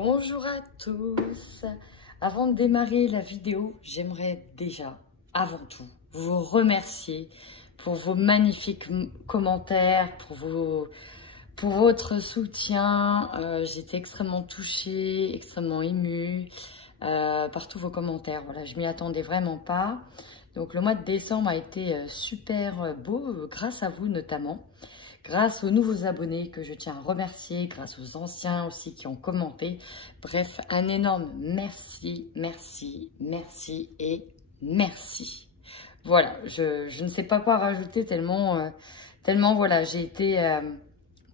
Bonjour à tous. Avant de démarrer la vidéo, j'aimerais déjà, avant tout, vous remercier pour vos magnifiques commentaires, pour votre soutien. J'étais extrêmement touchée, extrêmement émue par tous vos commentaires. Voilà, je m'y attendais vraiment pas. Donc le mois de décembre a été super beau, grâce à vous notamment. Grâce aux nouveaux abonnés que je tiens à remercier, grâce aux anciens aussi qui ont commenté. Bref, un énorme merci, merci, merci et merci. Voilà, je ne sais pas quoi rajouter tellement voilà, j'ai été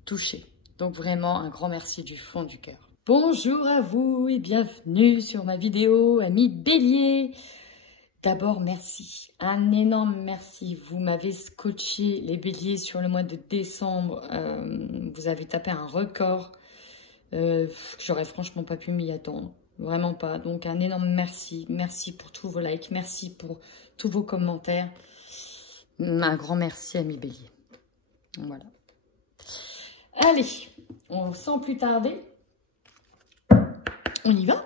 touchée. Donc vraiment un grand merci du fond du cœur. Bonjour à vous et bienvenue sur ma vidéo, amis Bélier. D'abord, merci. Un énorme merci. Vous m'avez scotché les béliers sur le mois de décembre. Vous avez tapé un record. J'aurais franchement pas pu m'y attendre. Vraiment pas. Donc, un énorme merci. Merci pour tous vos likes. Merci pour tous vos commentaires. Un grand merci, amis béliers. Voilà. Allez, sans plus tarder, on y va.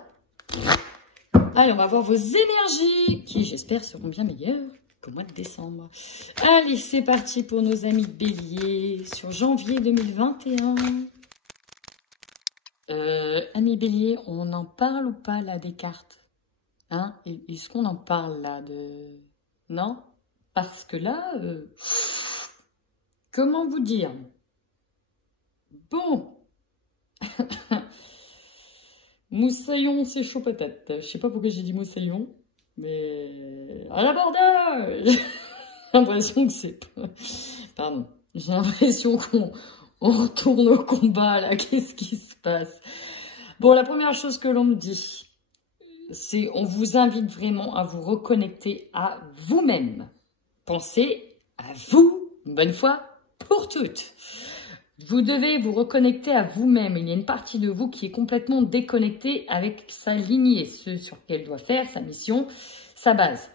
Allez, on va voir vos énergies qui, j'espère, seront bien meilleures qu'au mois de décembre. Allez, c'est parti pour nos amis béliers sur janvier 2021. Amis béliers, on en parle ou pas là des cartes? Hein? Est-ce qu'on en parle là de... Non? Parce que là, comment vous dire? Bon. Moussaillon, c'est chaud patate. Je sais pas pourquoi j'ai dit moussaillon, mais à l'abordage. J'ai l'impression que c'est... Pardon. J'ai l'impression qu'on retourne au combat, là. Qu'est-ce qui se passe? Bon, la première chose que l'on me dit, c'est on vous invite vraiment à vous reconnecter à vous-même. Pensez à vous, une bonne fois pour toutes. Vous devez vous reconnecter à vous-même. Il y a une partie de vous qui est complètement déconnectée avec sa lignée, ce sur quoi elle doit faire, sa mission, sa base.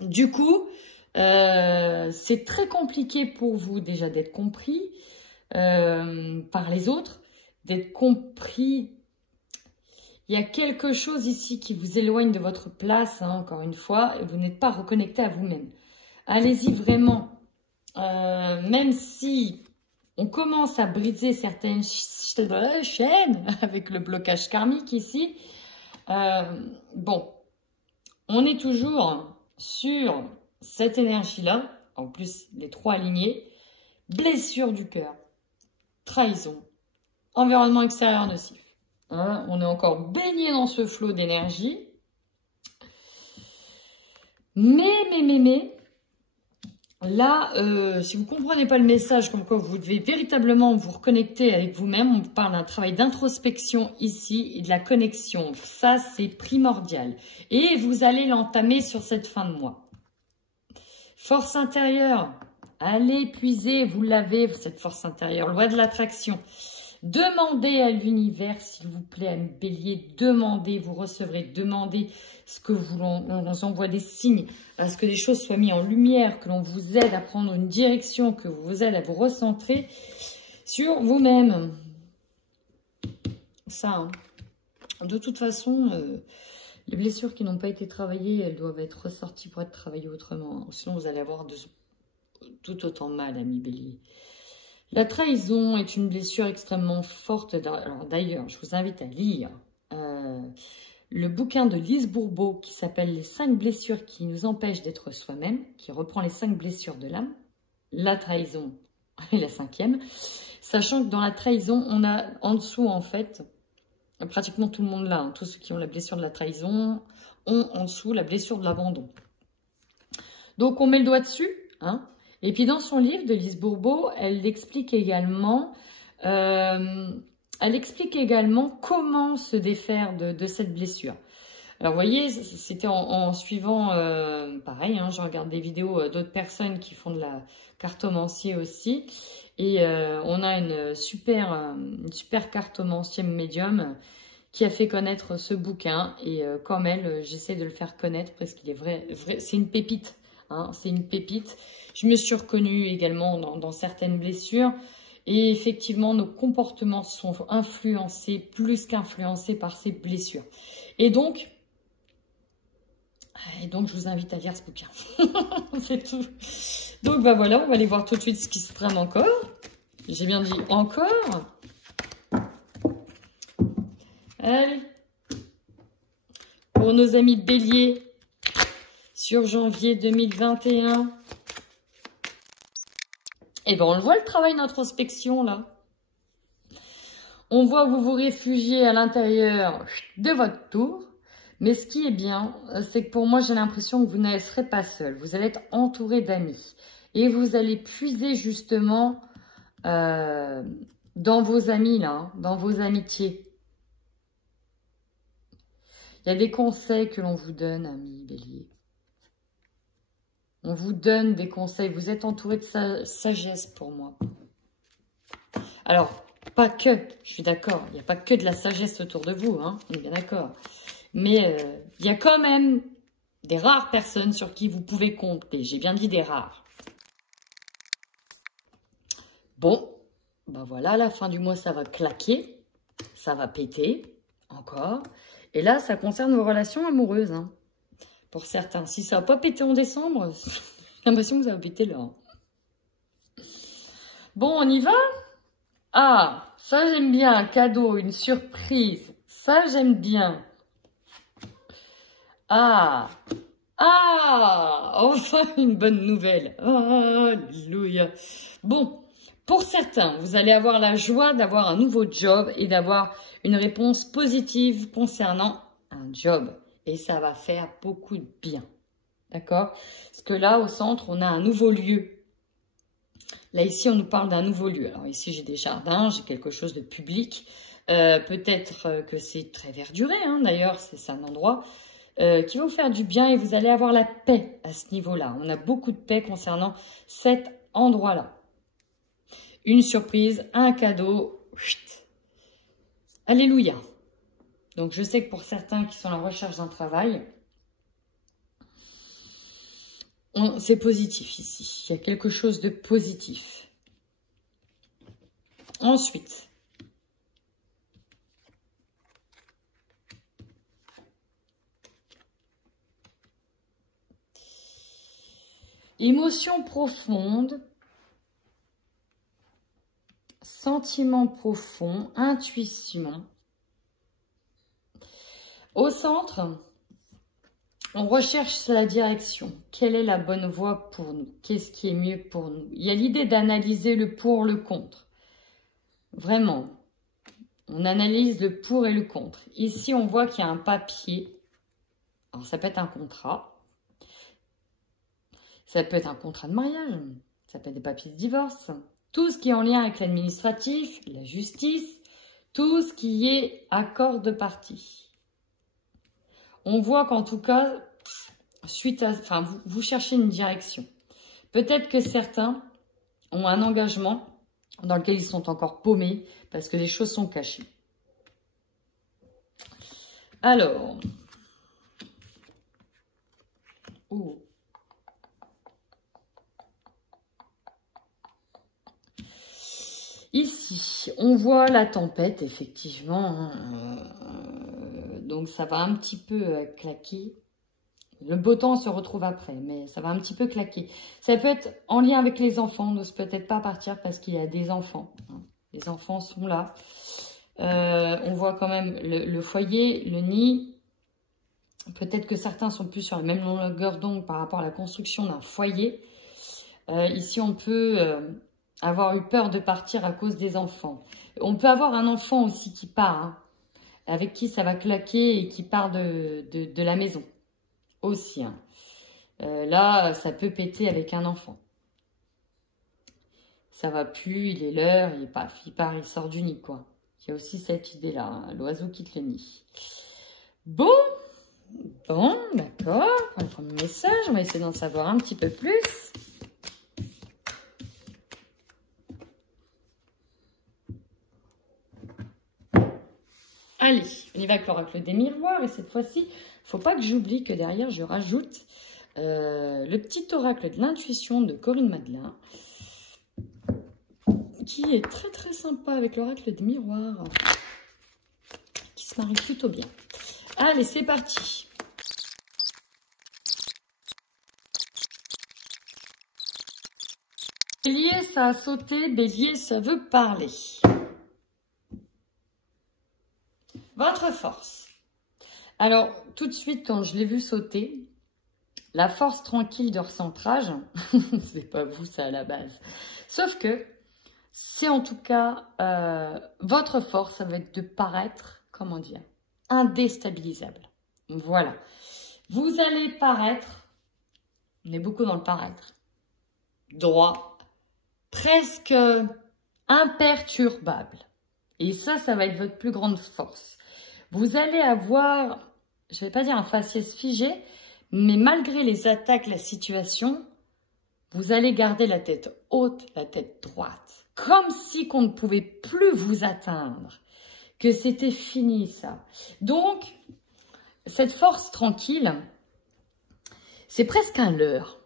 Du coup, c'est très compliqué pour vous déjà d'être compris par les autres, d'être compris. Il y a quelque chose ici qui vous éloigne de votre place, hein, encore une fois, et vous n'êtes pas reconnecté à vous-même. Allez-y vraiment, même si... On commence à briser certaines chaînes avec le blocage karmique ici. Bon, on est toujours sur cette énergie-là. En plus, les trois alignés. Blessure du cœur, trahison, environnement extérieur nocif. Hein, on est encore baigné dans ce flot d'énergie. Mais... Là, si vous ne comprenez pas le message, comme quoi vous devez véritablement vous reconnecter avec vous-même, on parle d'un travail d'introspection ici et de la connexion. Ça, c'est primordial. Et vous allez l'entamer sur cette fin de mois. Force intérieure, allez puiser, vous l'avez, cette force intérieure. Loi de l'attraction. Demandez à l'univers, s'il vous plaît, à mes béliers, demandez, vous recevrez, demandez ce que on vous envoie des signes, à ce que les choses soient mises en lumière, que l'on vous aide à prendre une direction, que vous aide à vous recentrer sur vous-même. Ça, hein. De toute façon, les blessures qui n'ont pas été travaillées, elles doivent être ressorties pour être travaillées autrement. Hein. Sinon, vous allez avoir tout autant mal, amis béliers. La trahison est une blessure extrêmement forte. Alors d'ailleurs, je vous invite à lire le bouquin de Lise Bourbeau qui s'appelle « Les 5 blessures qui nous empêchent d'être soi-même », qui reprend les 5 blessures de l'âme. La trahison est la 5e. Sachant que dans la trahison, on a en dessous, en fait, pratiquement tout le monde là, hein, tous ceux qui ont la blessure de la trahison, ont en dessous la blessure de l'abandon. Donc, on met le doigt dessus, hein. Et puis dans son livre de Lise Bourbeau, elle explique également comment se défaire de cette blessure. Alors vous voyez, c'était en suivant, pareil, hein, je regarde des vidéos d'autres personnes qui font de la cartomancie aussi. Et on a une super cartomancienne médium qui a fait connaître ce bouquin. Et comme elle, j'essaie de le faire connaître parce qu'il est vrai c'est une pépite. Hein, c'est une pépite. Je me suis reconnue également dans certaines blessures Et effectivement, nos comportements sont influencés, plus qu'influencés par ces blessures. Et donc, je vous invite à lire ce bouquin. C'est tout. Donc, bah voilà, on va aller voir tout de suite ce qui se trame encore. J'ai bien dit encore. Allez. Pour nos amis béliers, sur janvier 2021. Eh ben, on le voit, le travail d'introspection, là. On voit que vous vous réfugiez à l'intérieur de votre tour. Mais ce qui est bien, c'est que pour moi, j'ai l'impression que vous ne serez pas seul. Vous allez être entouré d'amis. Et vous allez puiser justement dans vos amis, là, hein, dans vos amitiés. Il y a des conseils que l'on vous donne, amis béliers. On vous donne des conseils. Vous êtes entouré de sagesse pour moi. Alors, pas que, je suis d'accord. Il n'y a pas que de la sagesse autour de vous, hein, on est bien d'accord. Mais il y a quand même des rares personnes sur qui vous pouvez compter. J'ai bien dit des rares. Bon, ben voilà, à la fin du mois, ça va claquer. Ça va péter, encore. Et là, ça concerne vos relations amoureuses, hein, pour certains. Si ça n'a pas pété en décembre, j'ai l'impression que ça va péter là. Hein. Bon, on y va? Ah, ça j'aime bien, un cadeau, une surprise. Ça j'aime bien. Ah, enfin une bonne nouvelle. Alléluia. Bon, pour certains, vous allez avoir la joie d'avoir un nouveau job et d'avoir une réponse positive concernant un job. Et ça va faire beaucoup de bien. D'accord? Parce que là, au centre, on a un nouveau lieu. Là, ici, on nous parle d'un nouveau lieu. Alors ici, j'ai des jardins, j'ai quelque chose de public. Peut-être que c'est très verduré, hein, d'ailleurs, c'est un endroit qui va vous faire du bien et vous allez avoir la paix à ce niveau-là. On a beaucoup de paix concernant cet endroit-là. Une surprise, un cadeau. Chut. Alléluia. Donc, je sais que pour certains qui sont à la recherche d'un travail, c'est positif ici. Il y a quelque chose de positif. Ensuite, émotion profonde, sentiment profond, intuition. Au centre, on recherche la direction. Quelle est la bonne voie pour nous? Qu'est-ce qui est mieux pour nous? Il y a l'idée d'analyser le pour, le contre. Vraiment, on analyse le pour et le contre. Ici, on voit qu'il y a un papier. Alors, ça peut être un contrat. Ça peut être un contrat de mariage. Ça peut être des papiers de divorce. Tout ce qui est en lien avec l'administratif, la justice, tout ce qui est accord de parties. On voit qu'en tout cas, vous cherchez une direction. Peut-être que certains ont un engagement dans lequel ils sont encore paumés parce que les choses sont cachées. Alors, ici, on voit la tempête, effectivement. Donc, ça va un petit peu claquer. Le beau temps se retrouve après, mais ça va un petit peu claquer. Ça peut être en lien avec les enfants. On n'ose peut-être pas partir parce qu'il y a des enfants. Les enfants sont là. On voit quand même le foyer, le nid. Peut-être que certains sont plus sur la même longueur d'onde par rapport à la construction d'un foyer. Ici, on peut avoir eu peur de partir à cause des enfants. On peut avoir un enfant aussi qui part, hein, avec qui ça va claquer et qui part de la maison aussi. Hein. Là, ça peut péter avec un enfant. Ça va plus, il est l'heure, il part, il sort du nid, quoi. Il y a aussi cette idée-là, hein, l'oiseau quitte le nid. Bon, d'accord. Pour le premier message, on va essayer d'en savoir un petit peu plus. Allez, on y va avec l'oracle des miroirs. Et cette fois-ci, il ne faut pas que j'oublie que derrière, je rajoute le petit oracle de l'intuition de Corinne Madelin, qui est très très sympa avec l'oracle des miroirs. Qui se marie plutôt bien. Allez, c'est parti. Bélier, ça a sauté. Bélier, ça veut parler. Votre force. Alors, tout de suite, quand je l'ai vu sauter, la force tranquille de recentrage, c'est pas vous ça à la base. Sauf que, c'est en tout cas, votre force, ça va être de paraître, comment dire, indéstabilisable. Voilà. Vous allez paraître, on est beaucoup dans le paraître, droit, presque imperturbable. Et ça va être votre plus grande force. Vous allez avoir, je ne vais pas dire un faciès figé, mais malgré les attaques, la situation, vous allez garder la tête haute, la tête droite. Comme si qu'on ne pouvait plus vous atteindre, que c'était fini ça. Donc, cette force tranquille, c'est presque un leurre.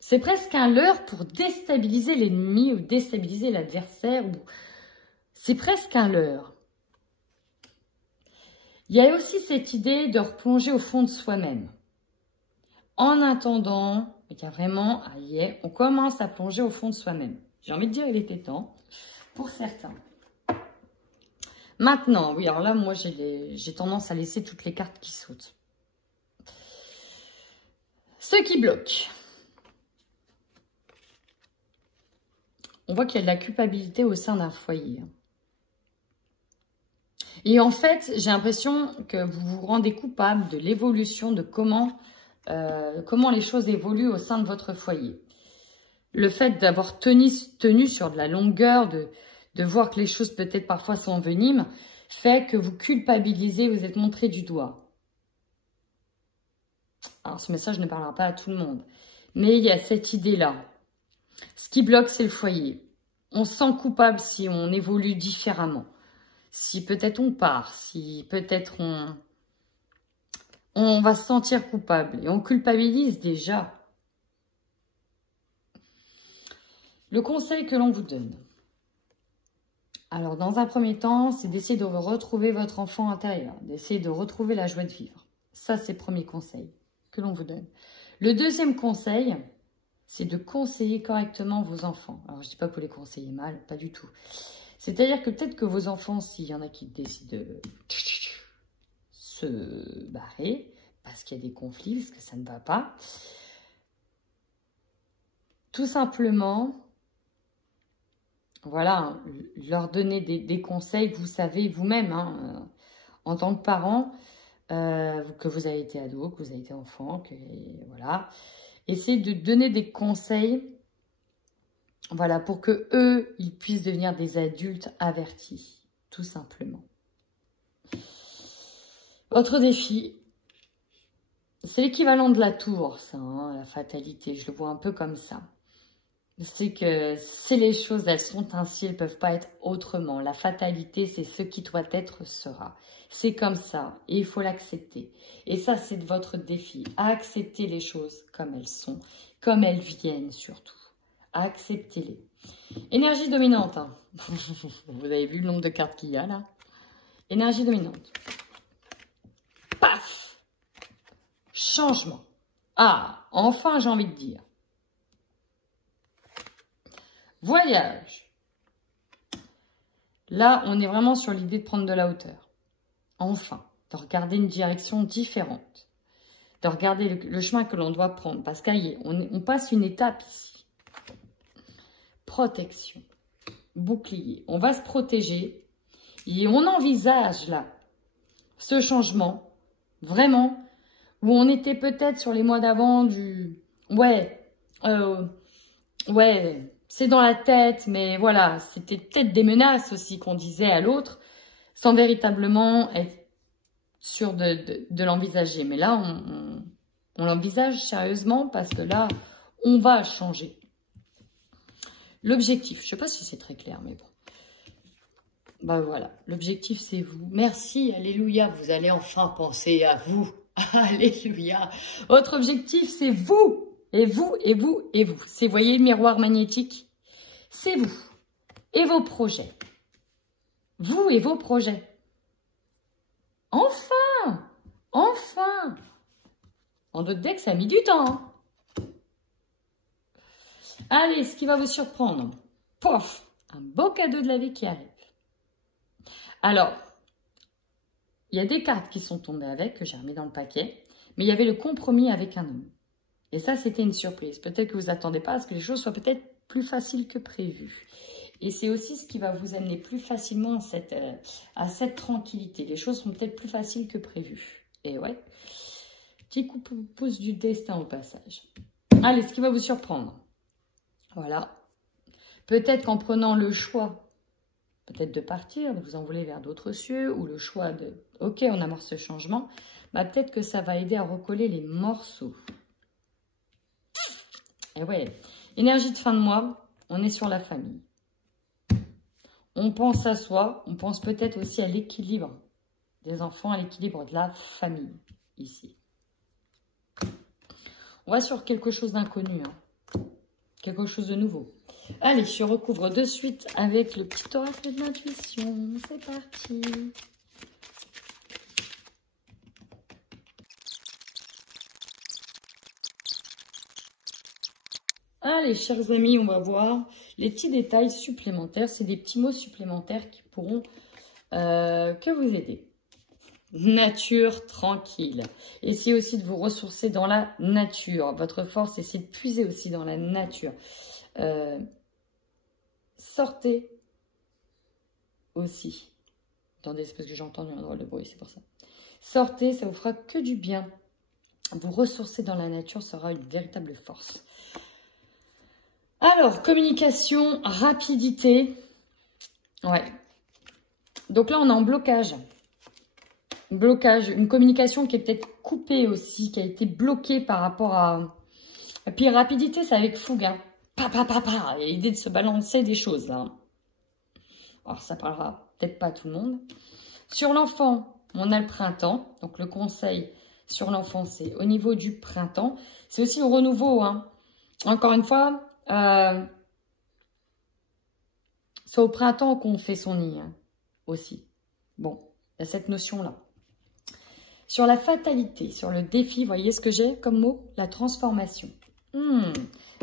C'est presque un leurre pour déstabiliser l'ennemi ou déstabiliser l'adversaire. C'est presque un leurre. Il y a aussi cette idée de replonger au fond de soi-même. En attendant, il y a vraiment, on commence à plonger au fond de soi-même. J'ai envie de dire, il était temps, pour certains. Maintenant, oui, alors là, moi, j'ai tendance à laisser toutes les cartes qui sautent. Ce qui bloque. On voit qu'il y a de la culpabilité au sein d'un foyer. Et en fait, j'ai l'impression que vous vous rendez coupable de l'évolution, de comment les choses évoluent au sein de votre foyer. Le fait d'avoir tenu sur de la longueur, de voir que les choses peut-être parfois s'enveniment, fait que vous culpabilisez, vous êtes montré du doigt. Alors ce message ne parlera pas à tout le monde, mais il y a cette idée-là. Ce qui bloque, c'est le foyer. On se sent coupable si on évolue différemment. Si peut-être on part, si peut-être on va se sentir coupable. Et on culpabilise déjà. Le conseil que l'on vous donne. Alors, dans un premier temps, c'est d'essayer de retrouver votre enfant intérieur. D'essayer de retrouver la joie de vivre. Ça, c'est le premier conseil que l'on vous donne. Le deuxième conseil, c'est de conseiller correctement vos enfants. Alors, je ne dis pas pour les conseiller mal, pas du tout. C'est-à-dire que peut-être que vos enfants, s'il y en a qui décident de se barrer, parce qu'il y a des conflits, parce que ça ne va pas, tout simplement, voilà, leur donner des conseils que vous savez vous-même, hein, en tant que parent, que vous avez été ado, que vous avez été enfant, que voilà. Essayez de donner des conseils, voilà, pour que eux, ils puissent devenir des adultes avertis, tout simplement. Autre défi, c'est l'équivalent de la tour, ça, hein, la fatalité, je le vois un peu comme ça. C'est que c'est les choses, elles sont ainsi, elles ne peuvent pas être autrement. La fatalité, c'est ce qui doit être sera. C'est comme ça et il faut l'accepter. Et ça, c'est votre défi. Accepter les choses comme elles sont, comme elles viennent surtout. Acceptez-les. Énergie dominante. Hein. Vous avez vu le nombre de cartes qu'il y a là? Énergie dominante. Paf! Changement. Ah, enfin, j'ai envie de dire. Voyage. Là, on est vraiment sur l'idée de prendre de la hauteur. Enfin, de regarder une direction différente. De regarder le chemin que l'on doit prendre. Parce qu'on passe une étape ici. Protection. Bouclier. On va se protéger. Et on envisage là ce changement. Vraiment. Où on était peut-être sur les mois d'avant du... Ouais. C'est dans la tête, mais voilà, c'était peut-être des menaces aussi qu'on disait à l'autre, sans véritablement être sûr de l'envisager. Mais là, on l'envisage sérieusement parce que là, on va changer. L'objectif, je ne sais pas si c'est très clair, mais bon. Ben voilà, l'objectif c'est vous. Merci, alléluia, vous allez enfin penser à vous. Alléluia. Votre objectif c'est vous. Et vous, et vous, et vous. C'est, voyez le miroir magnétique? C'est vous. et vos projets. Vous et vos projets. Enfin! Enfin! En d'autres decks, ça a mis du temps. Hein. Allez, ce qui va vous surprendre. Pof! Un beau cadeau de la vie qui arrive. Alors, il y a des cartes qui sont tombées avec, que j'ai remis dans le paquet. Mais il y avait le compromis avec un homme. Et ça, c'était une surprise. Peut-être que vous n'attendez pas à ce que les choses soient peut-être plus faciles que prévu. Et c'est aussi ce qui va vous amener plus facilement à cette tranquillité. Les choses sont peut-être plus faciles que prévu. Et ouais, petit coup de pouce du destin au passage. Allez, ce qui va vous surprendre. Voilà. Peut-être qu'en prenant le choix, peut-être de partir, de vous envoler vers d'autres cieux, ou le choix de, ok, on amorce ce changement, bah peut-être que ça va aider à recoller les morceaux. Et ouais, énergie de fin de mois, on est sur la famille. On pense à soi, on pense peut-être aussi à l'équilibre des enfants, à l'équilibre de la famille, ici. On va sur quelque chose d'inconnu, hein. Quelque chose de nouveau. Allez, je recouvre de suite avec le petit oracle de l'intuition. C'est parti. Allez, chers amis, on va voir les petits détails supplémentaires. C'est des petits mots supplémentaires qui pourront que vous aider. Nature tranquille. Essayez aussi de vous ressourcer dans la nature. Votre force, essayez de puiser aussi dans la nature. Sortez aussi. Attendez, c'est parce que j'ai entendu un drôle de bruit, c'est pour ça. Sortez, ça vous fera que du bien. Vous ressourcer dans la nature sera une véritable force. Alors, communication, rapidité. Ouais. Donc là, on est en blocage. Blocage, une communication qui est peut-être coupée aussi, qui a été bloquée par rapport à... Et puis rapidité, c'est avec fougue. Hein. Il y a l'idée de se balancer des choses là. Alors ça parlera peut-être pas à tout le monde. Sur l'enfant, on a le printemps. Donc le conseil sur l'enfant, c'est au niveau du printemps. C'est aussi au renouveau. Hein. Encore une fois, c'est au printemps qu'on fait son nid hein, aussi. Bon, il y a cette notion-là. Sur la fatalité, sur le défi, voyez ce que j'ai comme mot? La transformation.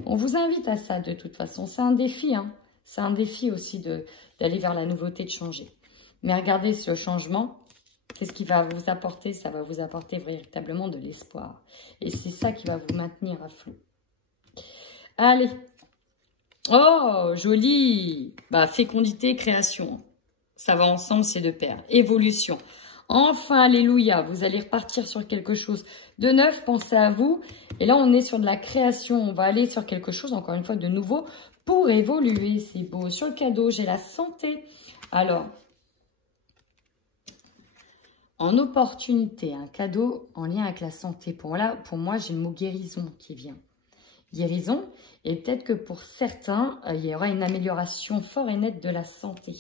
On vous invite à ça de toute façon. C'est un défi. Hein. C'est un défi aussi d'aller vers la nouveauté, de changer. Mais regardez ce changement. Qu'est-ce qui va vous apporter? Ça va vous apporter véritablement de l'espoir. Et c'est ça qui va vous maintenir à flot. Allez. Oh, joli. Bah, fécondité, création. Ça va ensemble, c'est de pair. Évolution. Enfin, alléluia, vous allez repartir sur quelque chose de neuf, pensez à vous. Et là, on est sur de la création, on va aller sur quelque chose, encore une fois, de nouveau pour évoluer. C'est beau. Sur le cadeau, j'ai la santé. Alors, en opportunité, un cadeau en lien avec la santé. Pour moi, j'ai le mot guérison qui vient. Guérison, et peut-être que pour certains, il y aura une amélioration forte et nette de la santé.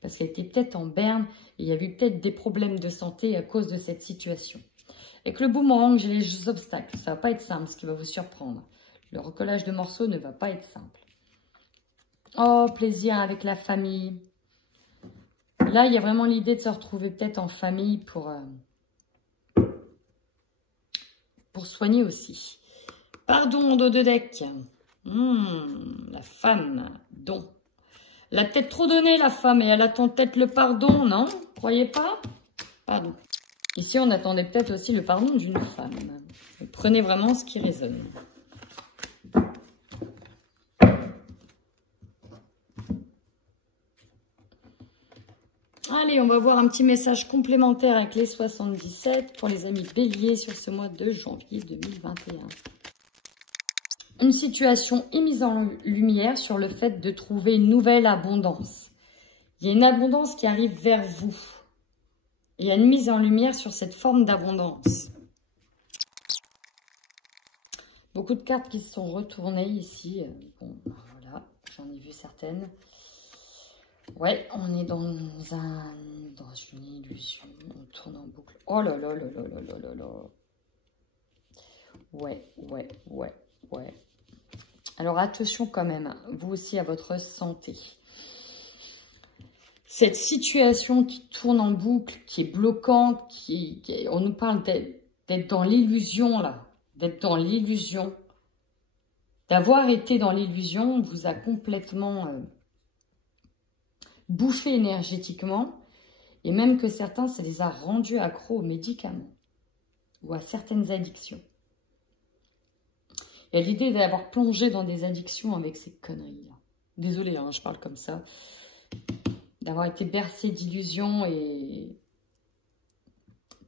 Parce qu'elle était peut-être en berne et il y a eu peut-être des problèmes de santé à cause de cette situation. Avec le boomerang, j'ai les obstacles. Ça ne va pas être simple, ce qui va vous surprendre. Le recollage de morceaux ne va pas être simple. Oh, plaisir avec la famille. Là, il y a vraiment l'idée de se retrouver peut-être en famille pour soigner aussi. Pardon, dos de deck. La femme, don. Elle a peut-être trop donné, la femme, et elle attend peut-être le pardon, non? Croyez pas? Pardon. Ici, on attendait peut-être aussi le pardon d'une femme. Prenez vraiment ce qui résonne. Allez, on va voir un petit message complémentaire avec les 77 pour les amis béliers sur ce mois de janvier 2021. Une situation est mise en lumière sur le fait de trouver une nouvelle abondance. Il y a une abondance qui arrive vers vous. Il y a une mise en lumière sur cette forme d'abondance. Beaucoup de cartes qui se sont retournées ici. Bon, voilà, j'en ai vu certaines. Ouais, on est dans une illusion. On tourne en boucle. Oh là là là là là là là là. Ouais. Alors attention quand même, vous aussi à votre santé. cette situation qui tourne en boucle, qui est bloquante, on nous parle d'être dans l'illusion là, d'être dans l'illusion, d'avoir été dans l'illusion, vous a complètement bouffé énergétiquement, et même que certains, ça les a rendus accros aux médicaments ou à certaines addictions. Il y a l'idée d'avoir plongé dans des addictions avec ces conneries là. Désolée, hein, je parle comme ça. D'avoir été bercé d'illusions et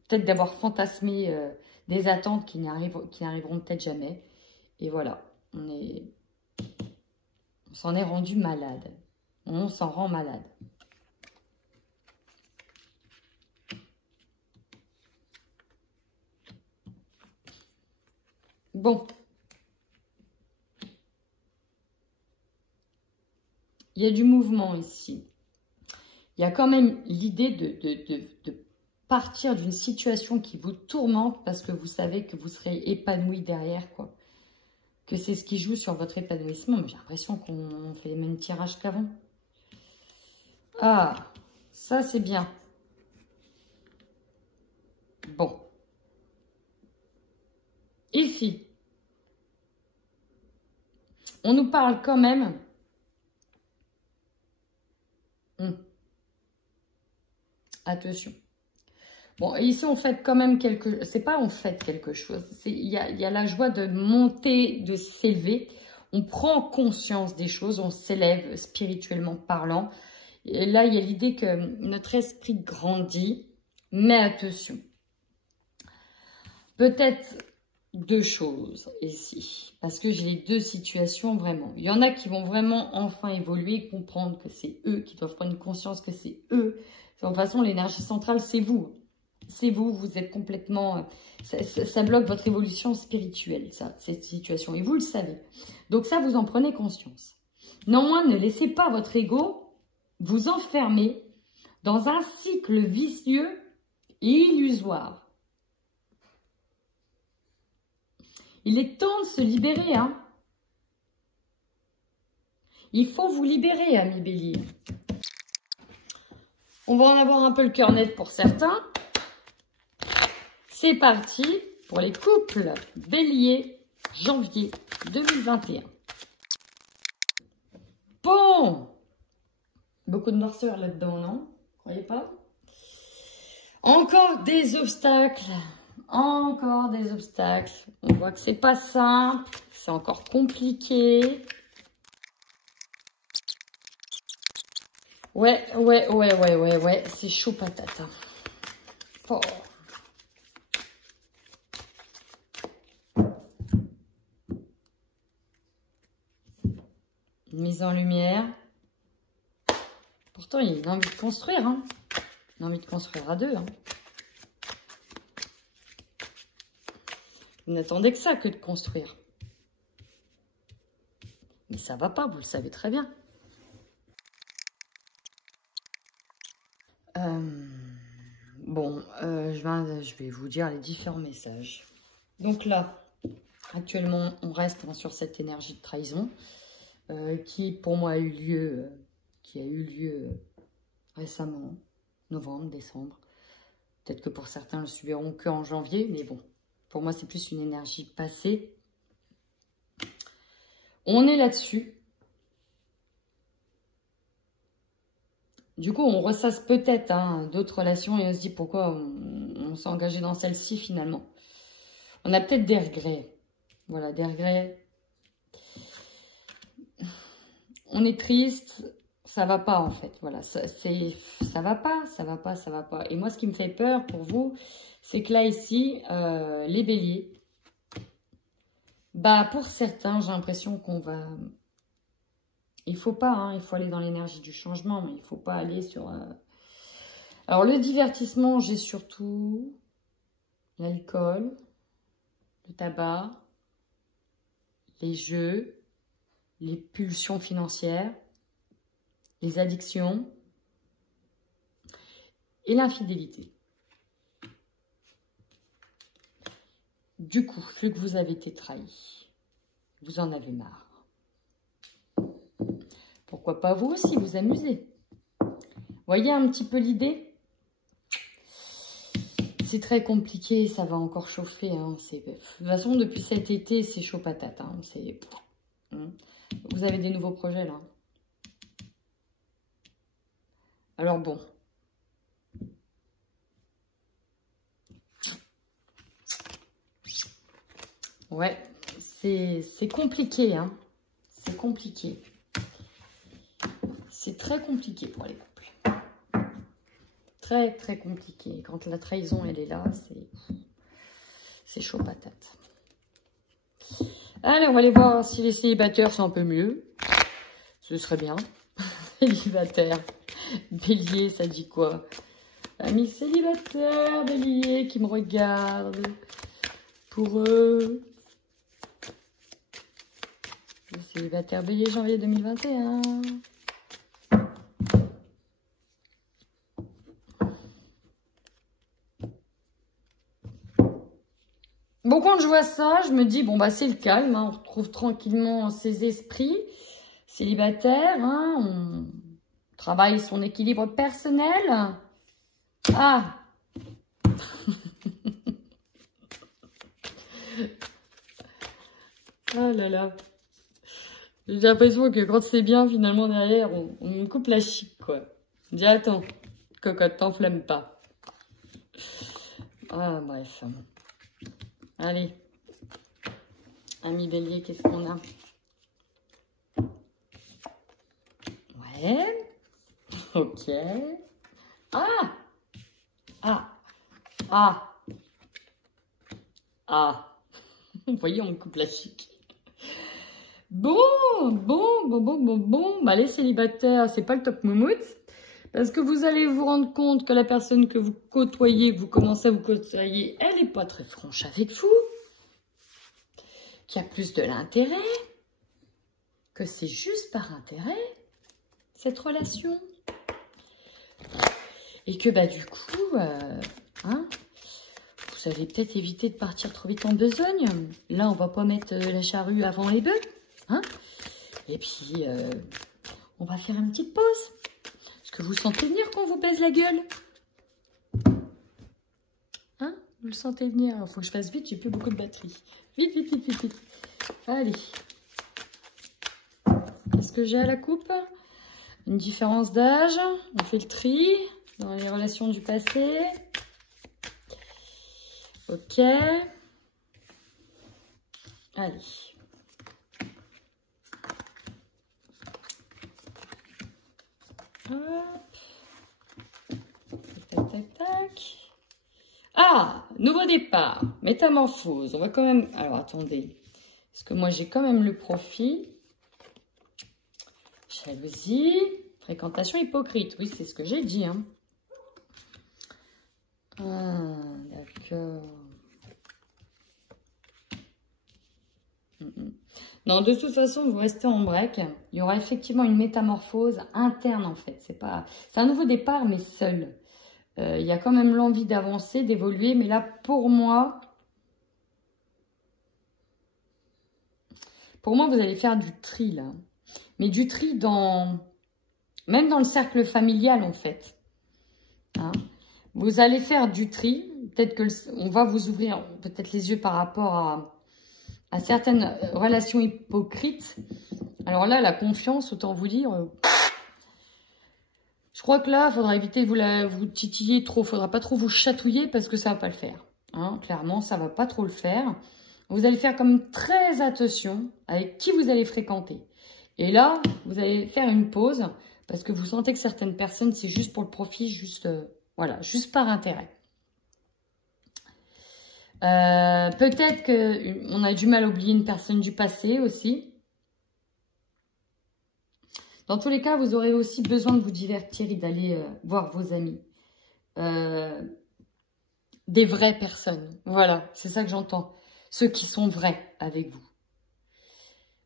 peut-être d'avoir fantasmé des attentes qui n'arriveront peut-être jamais. Et voilà, on s'en est rendu malade. On s'en rend malade. Bon. Il y a du mouvement ici. Il y a quand même l'idée de partir d'une situation qui vous tourmente parce que vous savez que vous serez épanoui derrière, quoi. Que c'est ce qui joue sur votre épanouissement. Mais j'ai l'impression qu'on fait les mêmes tirages qu'avant. Ah, ça c'est bien. Bon. Ici, on nous parle quand même... Attention. Bon, ici, on fait quand même quelque... C'est pas on fait quelque chose. Il y a la joie de monter, de s'élever. On prend conscience des choses, on s'élève spirituellement parlant. Et là, il y a l'idée que notre esprit grandit. Mais attention. Peut-être deux choses ici. Parce que j'ai les deux situations vraiment. Il y en a qui vont vraiment enfin évoluer, comprendre que c'est eux, qui doivent prendre conscience que c'est eux. De toute façon, l'énergie centrale, c'est vous. C'est vous, vous êtes complètement... Ça bloque votre évolution spirituelle, ça, cette situation. Et vous le savez. Donc ça, vous en prenez conscience. Néanmoins, ne laissez pas votre ego vous enfermer dans un cycle vicieux et illusoire. Il est temps de se libérer, hein. Il faut vous libérer, amis Bélier. On va en avoir un peu le cœur net pour certains. C'est parti pour les couples Bélier, janvier 2021. Bon, beaucoup de noirceur là-dedans, non? Vous croyez pas? Encore des obstacles. Encore des obstacles. On voit que c'est pas simple. C'est encore compliqué. Ouais. C'est chaud patate. Hein. Oh. Une mise en lumière. Pourtant, il y a une envie de construire. Hein. Une envie de construire à deux. Hein. Vous n'attendez que ça, que de construire. Mais ça va pas, vous le savez très bien. Je vais vous dire les différents messages. Donc là, actuellement, on reste sur cette énergie de trahison qui, pour moi, a eu lieu récemment, novembre, décembre. Peut-être que pour certains, le subiront qu'en janvier, mais bon, pour moi, c'est plus une énergie passée. On est là-dessus. Du coup, on ressasse peut-être d'autres relations et on se dit pourquoi on s'est engagé dans celle-ci finalement. On a peut-être des regrets. Voilà, des regrets. On est triste, ça va pas en fait. Voilà, ça va pas. Et moi, ce qui me fait peur pour vous, c'est que là, ici, les béliers, bah pour certains, j'ai l'impression qu'on va... Il faut pas, il faut aller dans l'énergie du changement, mais il faut pas aller sur... Alors, le divertissement, j'ai surtout l'alcool, le tabac, les jeux, les pulsions financières, les addictions et l'infidélité. Du coup, vu que vous avez été trahi, vous en avez marre. Pourquoi pas vous aussi vous amuser? Voyez un petit peu l'idée? C'est très compliqué, ça va encore chauffer. Hein. De toute façon, depuis cet été, c'est chaud patate. Hein. Vous avez des nouveaux projets là. Alors bon. Ouais, c'est compliqué. Hein. C'est compliqué. C'est très compliqué pour les couples. Très, très compliqué. Quand la trahison, elle est là, c'est chaud patate. Allez, on va aller voir si les célibataires, c'est un peu mieux. Ce serait bien. Célibataire. Bélier, ça dit quoi? Amis célibataires, bélier, qui me regardent. Pour eux. Le célibataire bélier, janvier 2021. Bon, quand je vois ça, je me dis, bon, bah, c'est le calme. Hein, on retrouve tranquillement ses esprits célibataires. Hein, on travaille son équilibre personnel. Ah! Oh là là. J'ai l'impression que quand c'est bien, finalement, derrière, on me coupe la chic, quoi. Je dis, attends, cocotte, t'enflamme pas. Ah, bref. Allez. Ami bélier, qu'est-ce qu'on a? Ouais. Ok. Ah! Ah! Ah! Ah! Vous voyez, on me coupe la chic. Bon. Bah, les célibataires, c'est pas le top moumoute. Parce que vous allez vous rendre compte que la personne que vous côtoyez, que vous commencez à vous côtoyer, elle n'est pas très franche avec vous. Qu'il y a plus de l'intérêt. Que c'est juste par intérêt, cette relation. Et que, bah, du coup, hein, vous allez peut-être éviter de partir trop vite en besogne. Là, on va pas mettre la charrue avant les bœufs. Hein. Et puis, on va faire une petite pause. Est-ce que vous sentez venir qu'on vous baise la gueule? Hein? Vous le sentez venir? Il faut que je fasse vite, j'ai plus beaucoup de batterie. Vite, vite, vite, vite, vite. Allez. Qu'est-ce que j'ai à la coupe? Une différence d'âge. On fait le tri dans les relations du passé. Ok. Allez. Hop. Tac, tac, tac. Ah, nouveau départ. Métamorphose. On va quand même... Alors, attendez. Parce que moi, j'ai quand même le profil. Jalousie. Fréquentation hypocrite. Oui, c'est ce que j'ai dit. Hein. Ah, d'accord. Non, de toute façon, vous restez en break. Il y aura effectivement une métamorphose interne, en fait. C'est un nouveau départ, mais seul. Il y a quand même l'envie d'avancer, d'évoluer. Mais là, pour moi, vous allez faire du tri, là. Mais du tri même dans le cercle familial, en fait. Hein? Vous allez faire du tri. Peut-être qu'on va vous ouvrir peut-être les yeux par rapport à certaines relations hypocrites. Alors là, la confiance, autant vous dire... je crois que là, il faudra éviter de vous titiller trop. Il ne faudra pas trop vous chatouiller parce que ça ne va pas le faire. Hein, clairement, ça ne va pas trop le faire. Vous allez faire comme très attention avec qui vous allez fréquenter. Et là, vous allez faire une pause parce que vous sentez que certaines personnes, c'est juste pour le profit, juste, voilà, juste par intérêt. Peut-être qu'on a du mal à oublier une personne du passé aussi. Dans tous les cas, vous aurez aussi besoin de vous divertir et d'aller voir vos amis. Des vraies personnes. Voilà, c'est ça que j'entends. Ceux qui sont vrais avec vous.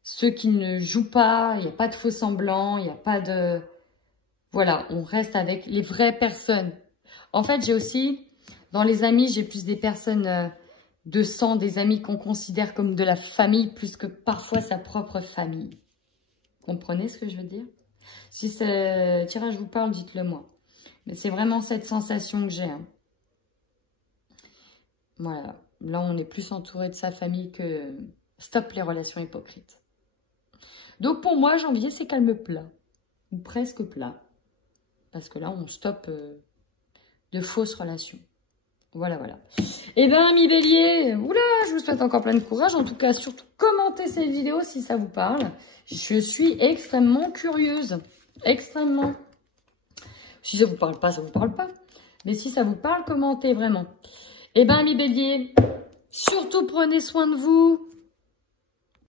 Ceux qui ne jouent pas, il n'y a pas de faux semblants, il n'y a pas de... Voilà, on reste avec les vraies personnes. En fait, j'ai aussi, dans les amis, j'ai plus des personnes de sang, des amis qu'on considère comme de la famille, plus que parfois sa propre famille. Comprenez ce que je veux dire? Si ce tirage vous parle, dites-le moi. Mais c'est vraiment cette sensation que j'ai. Hein. Voilà. Là, on est plus entouré de sa famille que... Stop les relations hypocrites. Donc, pour moi, janvier, c'est calme plat. Ou presque plat. Parce que là, on stoppe de fausses relations. Voilà, voilà. Eh bien, amis bélier, oula, je vous souhaite encore plein de courage. En tout cas, surtout, commentez cette vidéo si ça vous parle. Je suis extrêmement curieuse. Extrêmement. Si ça vous parle pas, ça vous parle pas. Mais si ça vous parle, commentez vraiment. Eh bien, amis bélier, surtout prenez soin de vous.